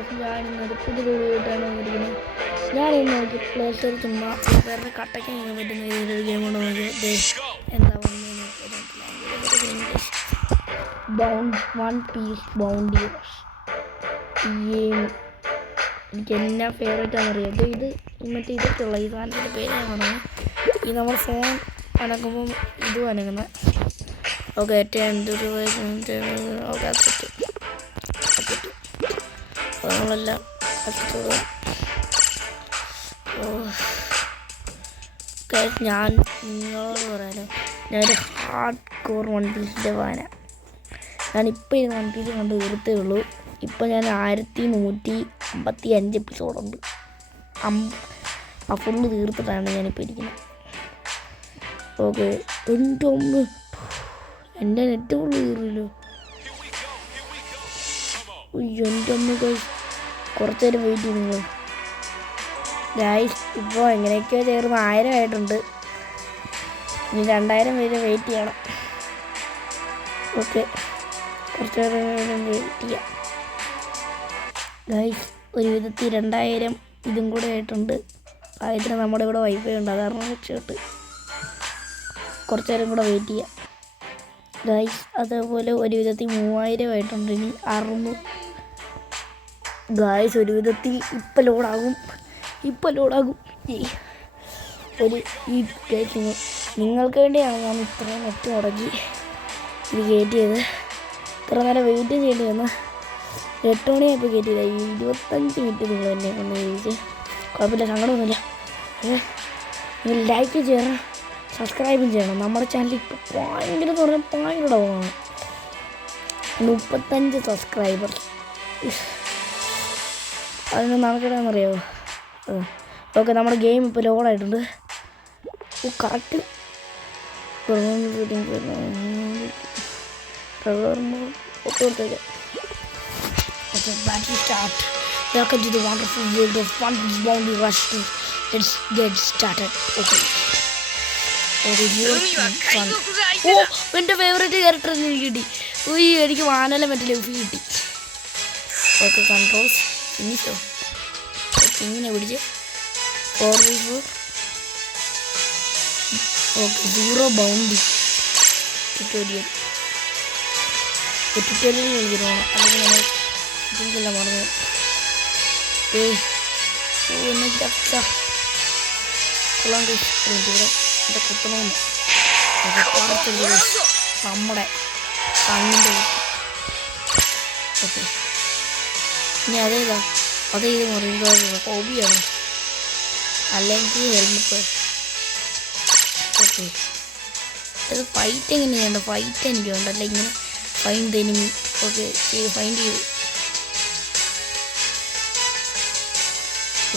Guys, ഞാനിന്നൊരു പുതിയ വീഡിയോയിട്ടാണ് വന്നിരിക്കുന്നത്. ഞാനിന്ന് നോക്കി പ്ലേ സ്റ്റോർ ചുമ്മാ വേറെ കട്ടയ്ക്ക് ചെയ്യാൻ പറ്റുന്ന രീതിയിലൊരു ഗെയിം കൊണ്ട് നോക്കി എന്താ വൺ പീസ് ബൗണ്ടി റഷ്. ഈ ഗെയിം എനിക്ക് എന്നാ ഫേവറേറ്റ് ആണെന്നറിയാം. ഇത് മറ്റേ ഇതൊക്കെയുള്ള ഈ സാധനത്തിൻ്റെ പേര് ഞാൻ പറഞ്ഞു. ഈ നമ്മൾ ഫോൺ അനക്കുമ്പം ഇതും അനങ്ങുന്ന ഓക്കെ ഓക്കെ നമ്മളെല്ലാം ഞാൻ നിങ്ങളോട് പറയാനോ, ഞാനൊരു ഹാർഡ് കോർ വൺ പീസിൻ്റെ ഫാന. ഞാനിപ്പോൾ ഇത് വൺ പീസ് കണ്ട് തീർത്തേ ഉള്ളൂ. ഇപ്പം ഞാൻ 1155 എപ്പിസോഡുണ്ട്. ആ ഫുള്ള് തീർത്തിട്ടാണ് ഞാനിപ്പോൾ ഇരിക്കുന്നത്. ഓക്കെ, എൻ്റെ നെറ്റ് ഫുള്ള് കയറിയല്ലോ. എൻ്റെ അമ്മ കുറച്ച് നേരം വെയിറ്റ് ചെയ്തു നിങ്ങൾ ഗൈസ്. ഇപ്പോൾ എങ്ങനെയൊക്കെയോ ചേർന്ന് 1000 ആയിട്ടുണ്ട്. ഇനി 2000 വരെ വെയിറ്റ് ചെയ്യണം. ഓക്കെ, കുറച്ച് നേരം വെയിറ്റ് ചെയ്യാം ഗൈസ്. ഒരു വിധത്തിൽ 2000 ഇതും കൂടെ ആയിട്ടുണ്ട്. ആയതിന് നമ്മുടെ ഇവിടെ വൈഫൈ ഉണ്ട്, അതാണ് രക്ഷപ്പെട്ട്. കുറച്ച് നേരം കൂടെ വെയിറ്റ് ചെയ്യാം ഗൈസ്. അതേപോലെ ഒരു വിധത്തിൽ 3000 ആയിട്ടുണ്ട്. ഇനി 600 ഗൈസ്. ഒരു വിധത്തിൽ ഇപ്പം ലോഡാകും. ഒരു ഈ ഗൈസ് നിങ്ങൾക്ക് വേണ്ടിയാണ് ഞാൻ ഇത്രയും നെറ്റ് മുടക്കി ഇത് കയറ്റിയത്. ഇത്ര നേരം വെയിറ്റ് ചെയ്യേണ്ടി വന്ന് 8 മണിയായപ്പോൾ കയറ്റിയില്ല. 25 മിനിറ്റ് നിങ്ങൾ എന്നെ ഒന്ന് ചോദിച്ച് കുഴപ്പമില്ല, സങ്കടമൊന്നുമില്ല. നിങ്ങൾ ലൈക്ക് ചെയ്യണം, സബ്സ്ക്രൈബും ചെയ്യണം. നമ്മുടെ ചാനൽ ഇപ്പോൾ ഭയങ്കര ഡൗണാണ്. 35 സബ്സ്ക്രൈബർ. അതിന് നടക്കണമെന്നറിയാമോ? ഓക്കെ, നമ്മുടെ ഗെയിം ഇപ്പോൾ ലോഡായിട്ടുണ്ട്. Correct Okay, battle start. Welcome to the wonderful world of One Piece Bounty Rush. Let's get started. Okay. എൻ്റെ ഫേവറേറ്റ് ക്യാരക്ടർ എനിക്ക് കിട്ടി. എനിക്ക് വാനല മറ്റേ ലൂഫി കിട്ടി. Okay, controls ഫിനിഷോ. ഓക്കെ, ഇങ്ങനെ പിടിച്ച് 4v4. ഓക്കെ, 0 ബൗണ്ടി ട്യൂട്ടോറിയൽ കളിക്കണോ? അല്ലെങ്കിൽ നമ്മൾ ഇതെല്ലാം മറന്നു. കൊള്ളാൻ ഇവിടെ എൻ്റെ കുത്തണമെന്ന് നമ്മുടെ കണ്ണിൻ്റെ. ഓക്കെ, ഇനി അതേത് മറിയുന്നത് ഹോബിയാണ് അല്ലെങ്കിൽ ഹെൽമെറ്റ്. ഓക്കെ, അത് ഫൈറ്റ് എങ്ങനെയാണ്? ഫൈറ്റ് എനിക്ക് വേണ്ടല്ല, ഇങ്ങനെ ഫൈൻഡ് എനിമി. ഓക്കെ, ഫൈൻഡ് ചെയ്തു.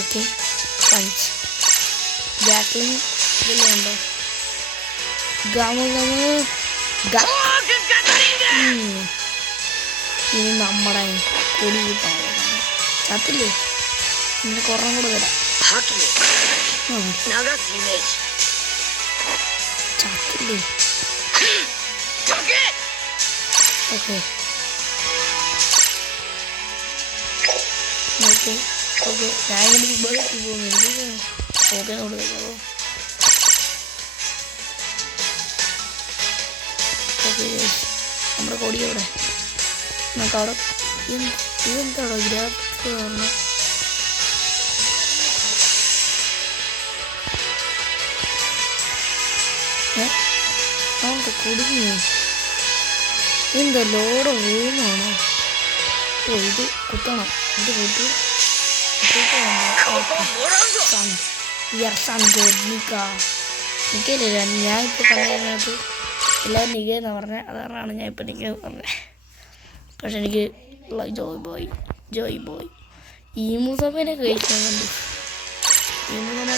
ഓക്കെ, പഞ്ച് ജാക്ലിങ് ഇതെല്ലാം ഉണ്ടോ? ഇനി നമ്മുടെ കൊടി ചത്തില്ലേ? ഇങ്ങനെ കുറേ കൂടെ വരാം. ചത്തില്ലേ? ഓക്കെ ഓക്കെ ഓക്കെ, ഞാൻ ഇങ്ങനെ പോകുന്നു. എനിക്ക് ഓക്കെ കൊടുക്കോ. ഓക്കെ, നമ്മുടെ കൊടി അവിടെ നമുക്ക് അവിടെ ഇതെന്താണോ ഗ്രാഫ് കാരണം കുടുങ്ങി. എന്താ ലോഡ് റൂമാണോ? ഓ, ഇത് കുത്തണം. ഇത് കൂട്ടി നിൽക്കില്ല. ഞാൻ ഇപ്പോൾ പറഞ്ഞതിനകത്ത് എല്ലാവരും നിൽക്കുകയെന്ന് പറഞ്ഞത്, അതാണ് ഞാൻ ഇപ്പോൾ നിൽക്കുന്നത് പറഞ്ഞത്. പക്ഷെ എനിക്ക് ജോയ് ബോയ് ഈ മുസഫിനെ കഴിക്കുന്നുണ്ട്. ഈ മുസഫ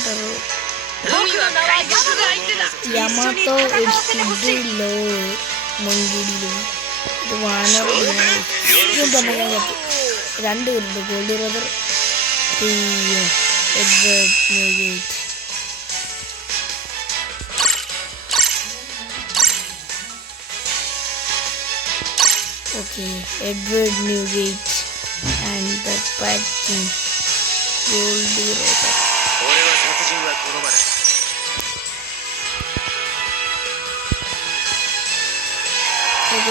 യമാത്തോ ലോ മൊങ്കിടിലും ഇത് വാനോ തന്നെ ഞാൻ കത്തു. 2 പേരുണ്ട്, gold brother, Edward Newgate. Okay, Edward Newgate and the bad king Goldie Roger.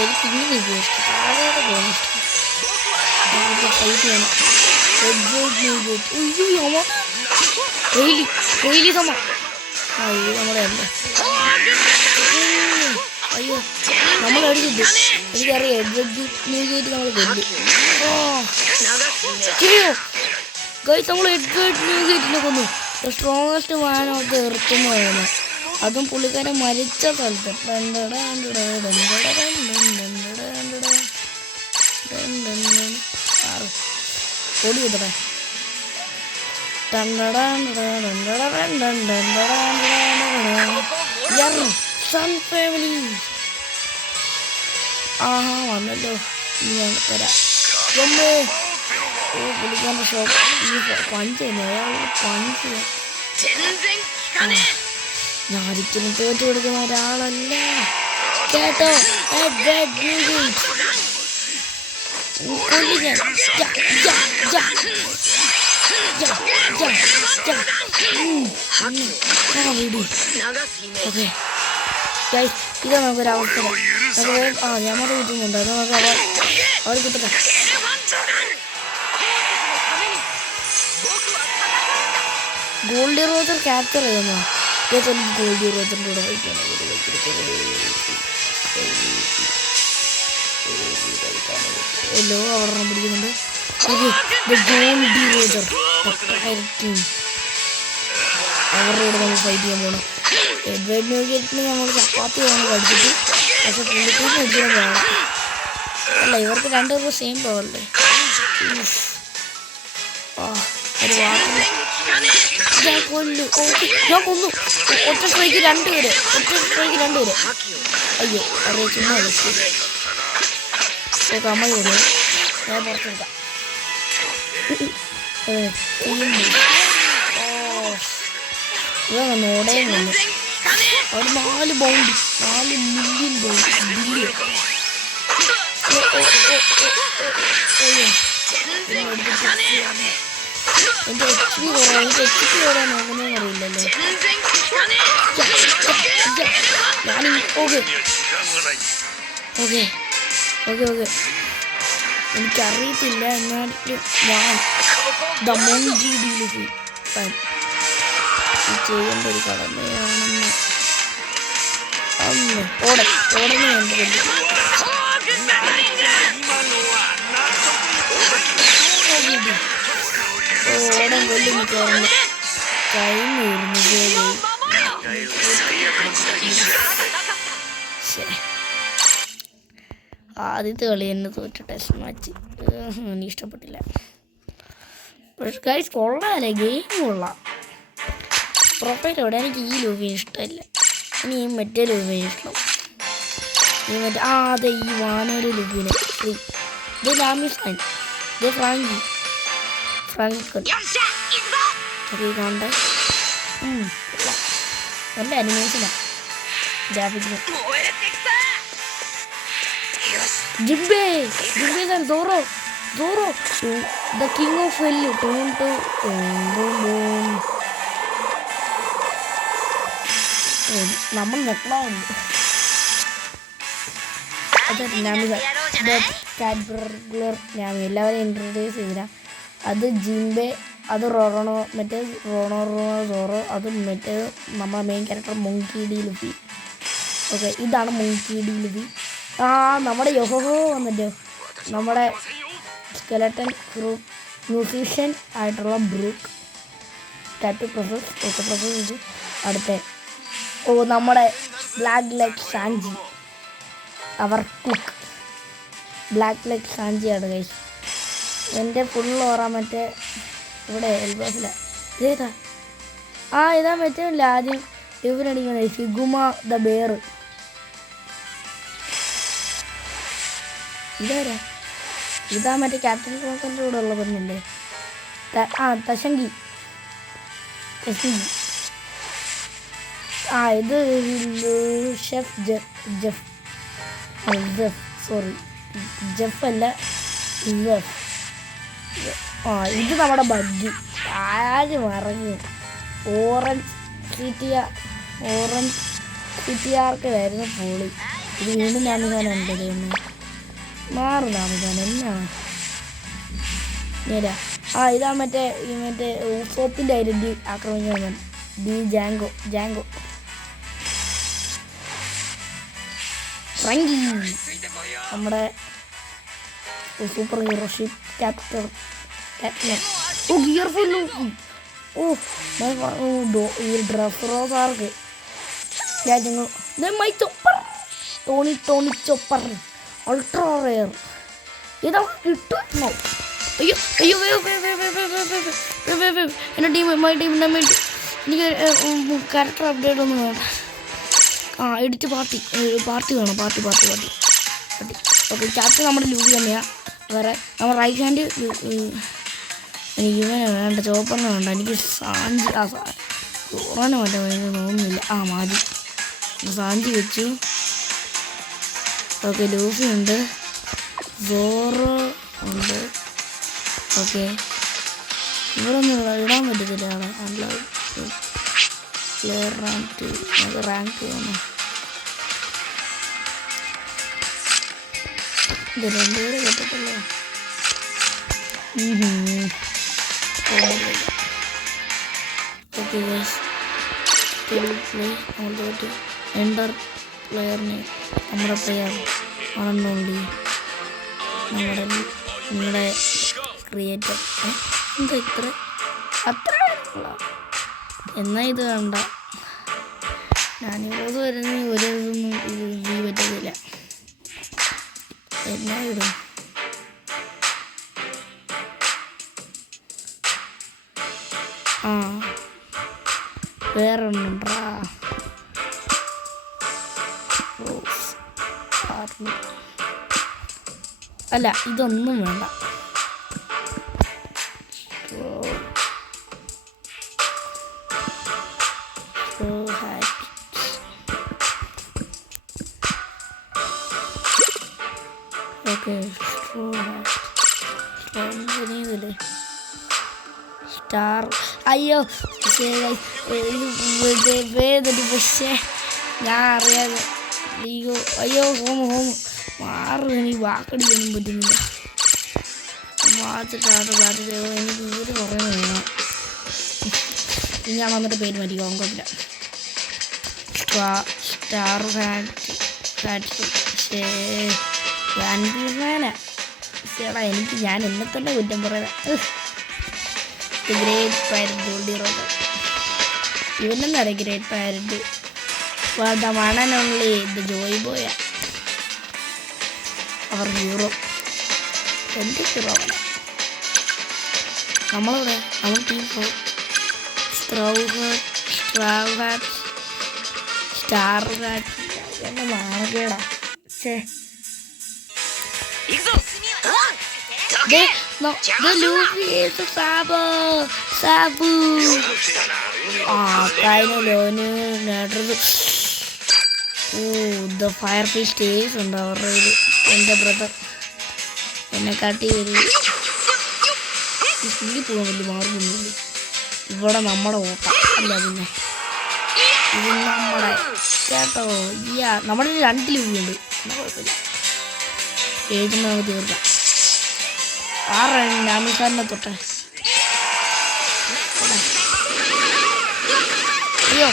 എനിക്ക് ഇങ്ങനെ ഇഷ്ടം താഴോടെ പോകാൻ ഇഷ്ടം ഫൈറ്റ് ചെയ്യണം. അയ്യോ നമ്മുടെ അല്ല അയ്യോ നമ്മൾ അടിച്ചിട്ട് എനിക്കറിയാം എഡ്വേർഡ് ന്യൂഗേറ്റ് നമ്മൾ കൊല്ലു. ഗൈസ് നമ്മൾ എഡ്വേർഡ് ന്യൂഗേറ്റിനെ കൊന്നു. സ്ട്രോങ്ങസ്റ്റ് മാൻ ഓഫ് എർത്ത് എന്ന് പറയുന്നത് അതും പുള്ളിക്കാരൻ മരിച്ച സ്ഥലത്ത് ഓടി കിട്ടട്ടെ. ആഹാ വന്നല്ലോ ഞാൻ തരാം. ഓ പുള്ളിക്കാരൻ്റെ ഷോപ്പ് ഈ പഞ്ച് തന്നെ അയാൾ പഞ്ച് ഞാൻ ഒരിക്കലും തോറ്റു കൊടുക്കുന്ന ഒരാളല്ല കേട്ടോ. ഇതാ നമുക്കൊരവസരം. ഞമ്മടെ കിട്ടുന്നുണ്ട് അത് നമുക്ക് അവർ കിട്ടട്ടെ. ഗോൾഡി റോജർ ക്യാപ്ചർ ചെയ്യുന്നോ? എനിക്ക് ഗോൾഡി റോജറിൻ്റെ കൂടെ വയ്ക്കണം. എല്ലോ അവരെണ്ണം പിടിക്കുന്നുണ്ട്. ഗോൾഡി റോജർ അവരുടെ കൂടെ നമ്മൾ ഫൈറ്റ് ചെയ്യാൻ പോകണം. എഡ്വേർഡ് ന്യൂഗേറ്റിന് നമ്മൾ ചപ്പാത്തി വേണം പഠിച്ചിട്ട്. പക്ഷെ പുള്ളിക്കാരൻ ഒരിക്കലും വേണം അല്ല ഇവർക്ക് രണ്ടുപേർക്കും സെയിം പവറല്ലേ. ഒരു വാട്ടർ ഞാൻ കൊല്ലു. ഞാൻ കൊന്നു. ഒറ്റ സ്ട്രൈക്ക് രണ്ടുപേര്. അയ്യോ അറിയാം ചുമ്മാ അമ്മ കൊന്നു. ഞാൻ പുറത്തെടുക്കാം. ഇവ നോടേം കൊന്നു. അവർ 4 ബൗണ്ട് 4 മില്യൺ ബില്യൺ. എൻ്റെ എച്ച് പി കുറവാണ്. എനിക്ക് എച്ച് പി ഓടാൻ അങ്ങനെയും അറിയില്ലല്ലോ. ഞാൻ ഓക്കെ എനിക്കറിയത്തില്ല എന്നാലും ഞാൻ ദ മോങ്കി ഡീൽ ചെയ്യേണ്ട ഒരു കടമയാണെന്ന് അന്ന് ഓടന്ന് കണ്ടു. ഓടം കൊല്ലുന്നു കയറുന്നു കഴിഞ്ഞിരുന്നു. ആദ്യത്തെ കളി തന്നെ തോറ്റ ടെസ്റ്റ് മാച്ച് എനിക്ക് ഇഷ്ടപ്പെട്ടില്ല. പക്ഷേ ഗൈസ് കൊള്ളാമല്ലേ, ഗെയിം കൊള്ളാം. പ്രൊഫൈലോടെ എനിക്ക് ഈ ലൂബിന് ഇഷ്ടമില്ല. ഇനി ഈ മറ്റേ ലൂബിന് ഇഷ്ടം. ഈ മറ്റേ അതെ ഈ വാനൊരു ലൂബിന് ഇത് ലാമിസാൻ ഇത് ഫ്രാങ്കി കണ്ടേ നല്ല അനിമേഷനാ ഗ്രാഫിക്സിന്. ജിംബേ സോറോ ദ കിങ് ഓഫ് വെല്ലു നമ്മൾ നെക്ലാവുണ്ട്. അത് കാറ്റ്ബർഗ്ലർ ഞാൻ എല്ലാവരെയും ഇൻട്രൊഡ്യൂസ് ചെയ്തിരാം. അത് ജിംബെ, അത് സോറോ, അത് മറ്റേ നമ്മുടെ main character Monkey D Luffy. Okay ഇതാണ് മോങ്കി ഡി ലുഫി. നമ്മുടെ യോഹോ വന്നിട്ട് നമ്മുടെ സ്കെലട്ടൻ മ്യൂസീഷ്യൻ ആയിട്ടുള്ള ബ്രൂക്ക് ടാറ്റു പ്രൊസസ് ഇത് അടുത്ത നമ്മുടെ ബ്ലാക്ക് ലെഗ് സാഞ്ചി അവർ കുക്ക് ബ്ലാക്ക് ലെഗ് സാഞ്ചിയാണ് കൈ. എൻ്റെ ഫുള്ള് ഓറാൻ മറ്റേ ഇവിടെ എൽബോസില ഇതേതാ ഇതാ പറ്റില്ല. ആദ്യം ഇവരടിക്കുന്നത് ഫിഗുമ ദ ബെയർ. ഇതാരാ? ഇതാ മറ്റേ ക്യാപ്റ്റൻ ക്രോക്കറിൻ്റെ കൂടെ ഉള്ള പറഞ്ഞില്ലേ തശങ്കി. ഇത് ഷെഫ് ജെഫ് സോറി ജെഫ് അല്ല ജെഫ്. ആ ഇത് നമ്മുടെ ബഗ്ഗി ആര് മറഞ്ഞു. ഓറഞ്ച് സിറ്റിയാർക്ക് വരുന്ന പൊളി. ഇത് വീണ്ടും നാമിക്കാൻ ഉണ്ട് മാറും നാമിക്കാൻ എന്നാണ് നേരാ. ആ ഇതാ മറ്റേ സോപ്പിൻ്റെ ഐഡൻറ്റി ആക്രമിക്കാൻ ജാങ്കോ ഫ്രങ്കി നമ്മുടെ സൂപ്പർ ഹീറോ ഷിപ്പ് ക്യാപ്റ്റൻ. ഓ ഗിയർഫുൾ. ഈ ഡ്രസ്സറോസാർക്ക് രാജ്യങ്ങൾ ടോണി ചോപ്പർ അൾട്രാ റെയർ ഇതൊക്കെ കിട്ടുമോ? അയ്യോ എൻ്റെ ടീമിൻ്റെ എനിക്ക് ക്യാരക്ടർ അപ്ഡേറ്റ് ഒന്നും വേണ്ട. ആ എഡിറ്റ് പാർട്ടി വേണം. Party okay. ക്യാപ്റ്റൻ നമ്മുടെ ലൂബി തന്നെയാണ്. വേറെ നമ്മുടെ റൈറ്റ് ഹാൻഡ് എനിക്ക് ഇവനെ വേണ്ട, ചോപ്പറിനെ വേണ്ട. എനിക്ക് സാഞ്ചി ചോറനെ വേണ്ട തോന്നുന്നില്ല. ആ മതി സാഞ്ചി വെച്ചു. ഓക്കെ ലൂഫി ഉണ്ട്, സോറോ ഉണ്ട്. ഓക്കെ ഇവിടെ ഒന്നും ഇടാൻ പറ്റത്തില്ല. അല്ല പ്ലെയർ റാങ്ക് ചെയ്യണം. ഇത് രണ്ടുപേരെ പറ്റത്തില്ല. ഓക്കെ നമ്മളോട്ട് എൻ്റർ പ്ലെയറിനെ നമ്മുടെ പ്ലെയർ ആണെന്നുള്ളി നിങ്ങളുടെ ക്രിയേറ്റർ എന്താ അത്ര എന്നാൽ ഇത് വേണ്ട. ഞാനിവിടെ വരുന്ന ഒരു ഇതൊന്നും ഇത് പറ്റത്തില്ല. എന്നാ ഇടും ആ വേറെ ഒന്നുണ്ടാ. അല്ല ഇതൊന്നും വേണ്ട. Okay star. അയ്യോ പക്ഷേ ഞാൻ അറിയാതെ ലീഗോ. അയ്യോ ഹോം മാറും. എനിക്ക് വാക്കടിക്കാനും പറ്റുന്നില്ല. വാച്ചിട്ടാണ് എനിക്ക് വീട് കുറേ വേണം. ഞാൻ വന്നിട്ട് പേര് മതി കോങ്കമില്ല. സ്റ്റാർ ചേട്ടാ എനിക്ക് ഞാൻ എന്നെ തന്നെ കുറ്റം പറയാം. ഗ്രേറ്റ് പാരറ്റ് ഗോൾഡി റോഡ് ഇവനെന്ന് അറിയാം. Great parrot the one and only the Joy Boy our hero. എന്ത് ഹീറോ നമ്മളിവിടെ നമ്മൾ ടീം സ്റ്റാർ എന്നെ മാറേടാ. ഫയർ ഫീസ് സ്റ്റേസ് ഉണ്ട് അവരുടെ ഒരു. എൻ്റെ ബ്രദർ എന്നെ കാട്ടി വരും. സ്പീഡിൽ പോകാൻ വലിയ മാർഗമൊന്നുമില്ല. ഇവിടെ നമ്മുടെ ഓട്ടം അല്ല പിന്നെ ഇത് നമ്മുടെ കേട്ടോ. നമ്മുടെ 2 ലൂബിയുണ്ട്. കുഴപ്പമില്ല, എഴുതുന്ന നമുക്ക് തീർക്കാം. 6 നാമിക്കാരനെ തൊട്ടെ. അയ്യോ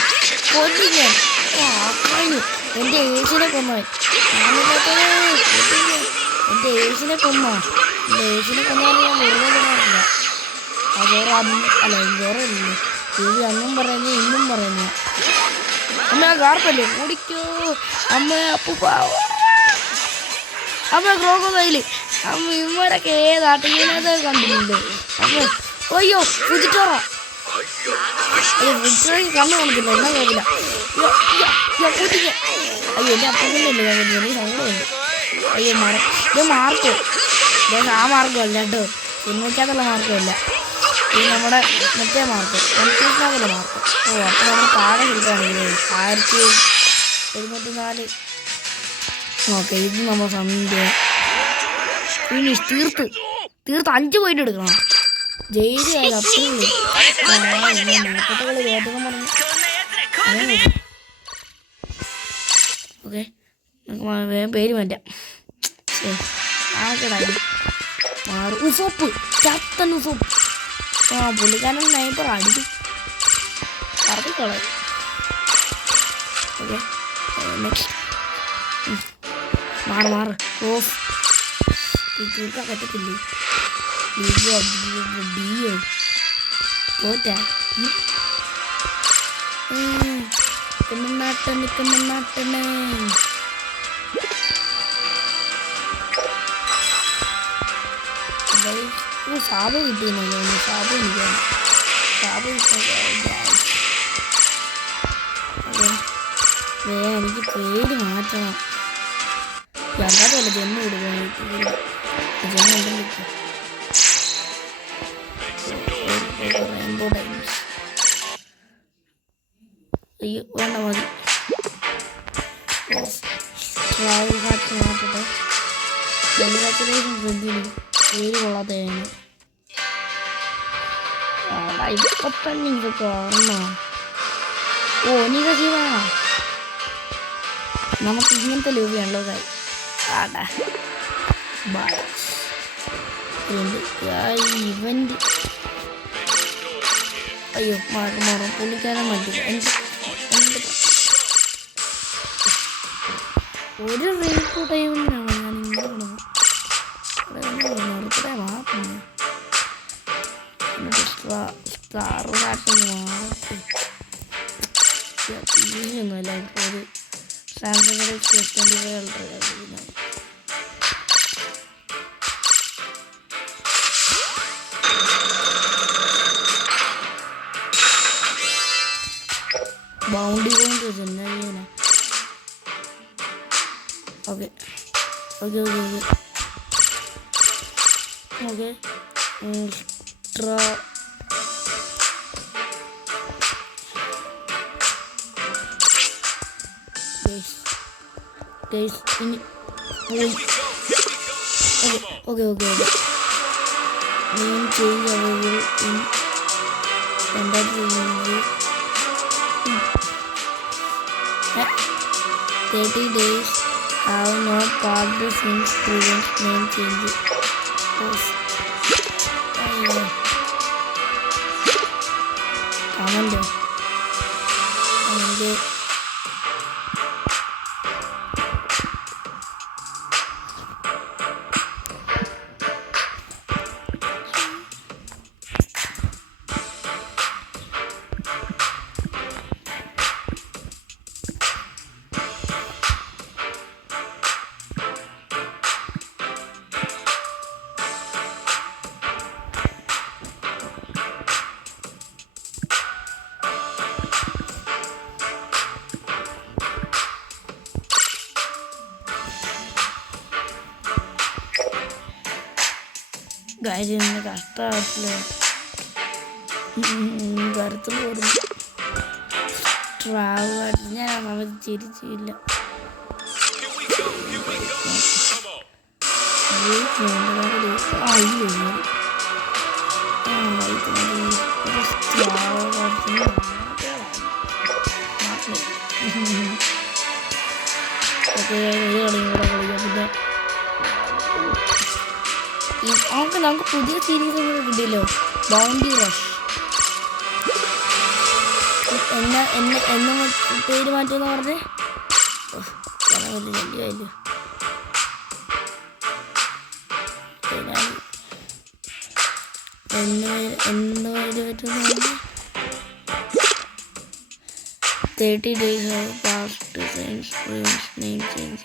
കൊല്ലിഞ്ഞ കഴിഞ്ഞു. എൻ്റെ ഏസിനെ കൊന്നായി. എൻ്റെ ഏസിനെ കൊന്നാലും ഞാൻ വെറുതെ കൊന്നാറില്ല. അതോറ അല്ല ജോറല്ലേ ഇത് അന്നും പറയുന്നു ഇന്നും പറയുന്നു. അമ്മ കാർപ്പല്ലേ ഓടിക്കോ. അമ്മ ക്രോക്കോഡൈല് അമ്മ ഇവരൊക്കെ ഏതാട്ടിനത് കണ്ടിട്ടുണ്ട്. അമ്മ അയ്യോ ഫുജിറ്റോറ ഫുജിറ്റോറയ്ക്ക് കണ്ണു കാണിക്കില്ല. എന്നാ കേൾക്കില്ല. അയ്യോ എൻ്റെ അപ്പൂല്ലേ നീ സങ്കടമുണ്ട്. അയ്യോ ഇത് മാർക്കോ ആ മാർക്കമല്ല കേട്ടോ. സിനിമയ്ക്കകത്തുള്ള മാർക്കമല്ല. ഇത് നമ്മുടെ മറ്റേ മാർക്ക് എംപിക്കാതുള്ള മാർക്ക്. അപ്പോൾ നമ്മൾ താഴെ കിട്ടാണെങ്കിൽ 1704. ഓക്കെ ഇത് നമ്മൾ സന്ധ്യ ഫിനിഷ് തീർത്ത്. തീർത്ത് 5 പോയിന്റ് എടുക്കണം. ജയില് അത്രയും നേരത്തെ കേട്ടതെന്ന് പറഞ്ഞു. ഓക്കെ, നമുക്ക് വേഗം പേര് മാറ്റാം. ആകെടായി മാറും. ഉസോപ്പ്, ചത്തൻ ഉസോപ്പ്. പുള്ളിക്കാരൻ നൈപ്പർ അടിക്കും, പറപ്പിക്കളയും. ഓക്കെ, നെക്സ്റ്റ് മാറ് ഓഫ്. തീർക്കാൻ പറ്റത്തില്ലേ? ഡിയോ തോറ്റ നാട്ടന് സാബ് കിട്ടിയെന്നല്ലോ. സാബ് എനിക്കാണ്. സാബ് എനിക്ക് പേര് മാറ്റണം. രണ്ടാമതല്ല ജന്മ കൊടുക്കണം. ജന്മ ഉണ്ടെങ്കിൽ റെയിൻബോ ഡൈമണ്ട്സ്. അയ്യോ വേണ്ട, മതി. Travel heart മാറ്റട്ടെ. കൺഗ്രാറ്റുലേഷൻ ഫ്രണ്ടിന് പേര് കൊള്ളാത്തതിന്. ഇപ്പൊ തന്നെ ഇതൊക്കെ കാണണോ? ഓ നീക്കീവാ, നമുക്ക് ഇങ്ങനത്തെ ലൂബിയാണുള്ളതായി. ആടാ ഇവന്റ്. അയ്യോ മാറും പുള്ളിക്കാരൻ മതി. ഒരു റേപ്പ് ടൈമിനാണ് ഞാൻ ഇങ്ങനെ മാറ്റുന്നത്. സ്റ്റാർ കാട്ടൊന്നുമല്ല. ഇപ്പോൾ ഒരു സാംസങ്ങിൻ്റെ ബൗണ്ടി കൊണ്ട് തന്നെ ഇങ്ങനെ. ഓക്കെ ഇനി okay name change available in 30 days have not passed since prevent name change. Comment. കാര്യം കഷ്ടമായിട്ടില്ല. കരുത്തിൽ പോലും ട്രാവലായിട്ട് ഞാൻ അവർ ചിരിച്ചില്ല. പിന്നെ നമുക്ക് പുതിയ സീരീസ് കിട്ടിയല്ലോ, ബൗണ്ടി റഷ്. എന്നെ പേര് മാറ്റുമെന്ന് പറഞ്ഞേ. വലിയ 30 days have passed since Prince name change.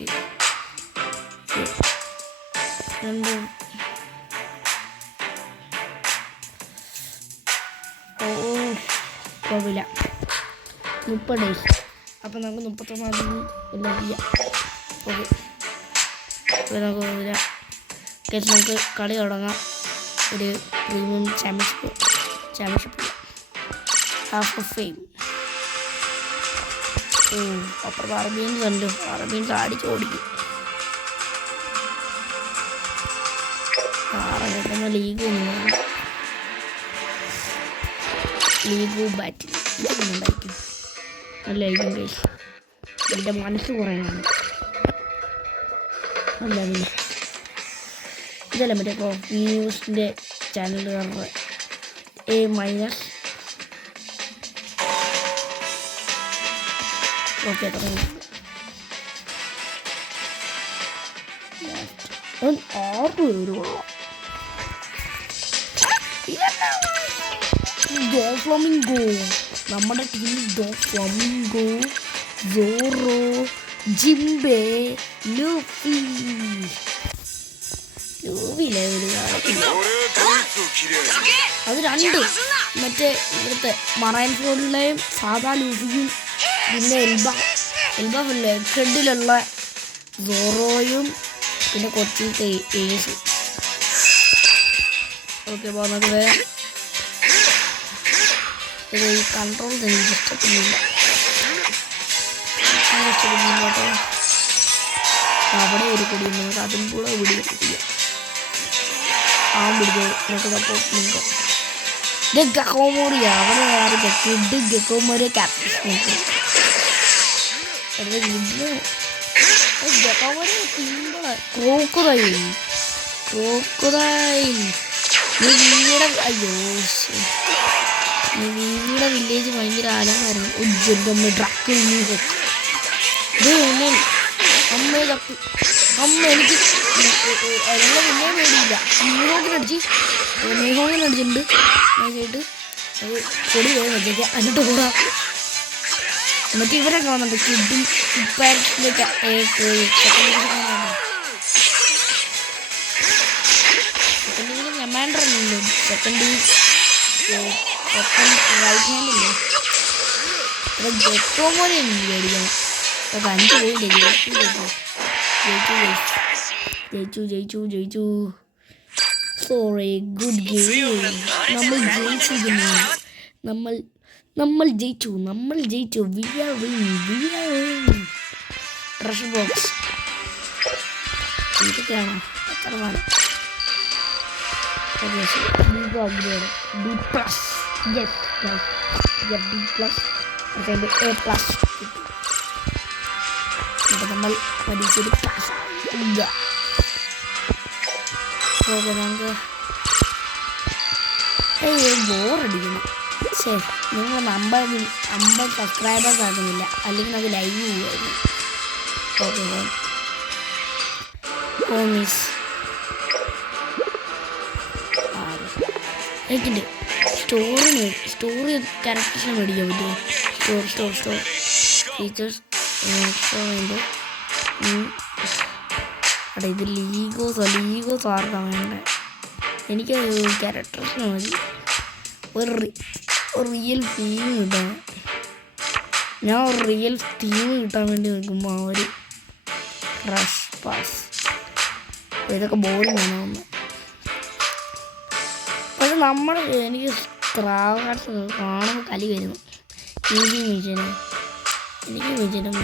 കുഴപ്പമില്ല, 30 days. അപ്പം നമുക്ക് 31 എല്ലാം ചെയ്യാം. ഓക്കെ, നമുക്ക് കുഴപ്പമില്ല. നമുക്ക് കളി തുടങ്ങാം. ഒരു premium championship half of fame. അപ്പുറത്ത് അറബീൻസ് ഉണ്ട്. അറബീൻസ് ഓടിക്കും. നമ്മൾ ലീഗ് ബാറ്റിൽ ഇതൊന്നുണ്ടായിരിക്കും നല്ലതായിരിക്കും ഗൈസ്. എൻ്റെ മനസ്സ് കുറയാണ് അല്ല പിന്നെ ഇതല്ല മറ്റേ ഇപ്പോൾ ന്യൂസിൻ്റെ ചാനലുകാരുടെ A-. ഓക്കെ തുടങ്ങി. 6 പേരുള്ളൂ. ഫ്ലമിംഗോ നമ്മുടെ ടീമിൽ ഫ്ലമിംഗോ, സോറോ, ജിംബെ, ലൂഫി അത് 2 മറ്റേ ഇവിടുത്തെ മറൈൻ ഫോണിലെയും സാധാ ലൂഫിയും പിന്നെ എൽബാഫില്ലേ ഹെഡിലുള്ള സോറോയും പിന്നെ കൊച്ചിയിലത്തെ ഏസും. ഓക്കെ പോകുന്നത് ഇത് ഈ കൺട്രോൾ എനിക്ക് ഇഷ്ടപ്പെടുന്നില്ല കേട്ടോ. അവിടെ ഒരു കൊടി നമുക്ക് അതും കൂടെ പിടിക്കില്ല. ആ പിടിച്ചോ നമുക്ക് സപ്പോർട്ട് നിൽക്കും. ഇത് ഗക്കോമോറിയ അവിടെ ആരുടെ കിഡ് ഗക്കോമോറിയ ക്യാപ്റ്റൻ ഗക്കോമോറിയ സിമ്പിള്. ക്രോക്കറൈൽ വീവിടെ വില്ലേജ് ഭയങ്കര ആലമായിരുന്നു. ഉജ്ജമ്മ ട്രക്ക് അമ്മ തപ്പി അമ്മ എനിക്ക് എല്ലാം പിന്നെ പേടിയില്ല. മേഘോങ്ങിനടിച്ചിട്ടുണ്ട് നൈസായിട്ട്. അത് പൊടി വേണം വെച്ചേക്ക് എന്നിട്ട് കൂടാ. എന്നിട്ട് ഇവരൊക്കെ വന്നിട്ട് കിഡും ഇപ്പാരത്തിൻ്റെ കമാൻഡർ അല്ലല്ലോ. സെക്കൻഡ് റൈറ്റ് ഹാൻഡ് അല്ലേ. അപ്പോൾ ജെക്കോ പോലെ എനിക്ക് പേടിക്കണം. അപ്പോൾ 5 പോയില്ലേ ജയിച്ചു. Sorry good game. നമ്മൾ ജയിച്ചിരിക്കുന്നു. നമ്മൾ ജയിച്ചു. We are win. Treasure box ഇതൊക്കെയാണോ എത്ര വേണം? Upgrade B+. Yes B+. A+. എന്നിട്ട് നമ്മൾ പരീക്ഷയിൽ പാസ്. ഓക്കെ നമുക്ക് ബോറടിക്കുന്നു. ശരി നിങ്ങൾ 50 സബ്സ്ക്രൈബേഴ്സ് ആക്കുന്നില്ല, അല്ലെങ്കിൽ അത് ലൈവ് ചെയ്യുമായിരുന്നു. ഓക്കെ ഹോമീസ് എനിക്കുണ്ട്. സ്റ്റോറി ക്യാരക്ടേഴ്സിന് മേടിക്കാൻ പറ്റുമോ? സ്റ്റോർ ഫീച്ചേഴ്സ് ഉണ്ട്. അവിടെ ഇത് ലീഗോസ് ആർക്കാണ് വേണ്ടത്? എനിക്ക് ക്യാരക്ടേഴ്സിന് മതി. ഒരു റിയൽ തീം കിട്ടാൻ ഞാൻ ഒരു റിയൽ തീം കിട്ടാൻ വേണ്ടി നിൽക്കുമ്പോൾ ആ ഒരു റഷ് പാസ് ഇതൊക്കെ ബോറിംഗ് ആണ് ഒന്ന്. പക്ഷെ എനിക്ക് ക്രാഫ്റ്റ് കാണുമ്പോൾ കലി വരുന്നു. എനിക്ക് മിച്ചനും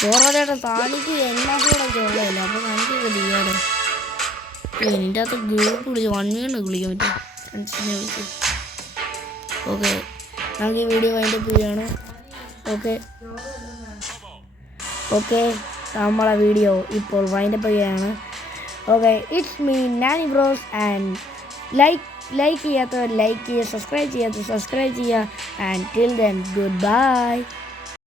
ചോറോടെ താലിക്ക് എല്ലാ കൂടെ ഉള്ളതല്ല. അപ്പോൾ നമുക്കൊക്കെ ചെയ്യാറ് എൻ്റെ അകത്ത് ഗ്രൂപ്പ് വിളിച്ച് 1 minute വിളിക്കാൻ പറ്റും ഫ്രണ്ട്സിനെ വിളിച്ച്. ഓക്കെ നമുക്ക് ഈ വീഡിയോ വൈൻഡപ്പ് ചെയ്യുകയാണ്. ഓക്കെ നമ്മളെ വീഡിയോ ഇപ്പോൾ വൈൻഡപ്പ് ചെയ്യുകയാണ്. Okay it's me Nani bros and like ചെയ്യാത്തവർ ലൈക്ക് ചെയ്യുക, സബ്സ്ക്രൈബ് ചെയ്യാത്തവർ സബ്സ്ക്രൈബ് ചെയ്യുക. And till then good by.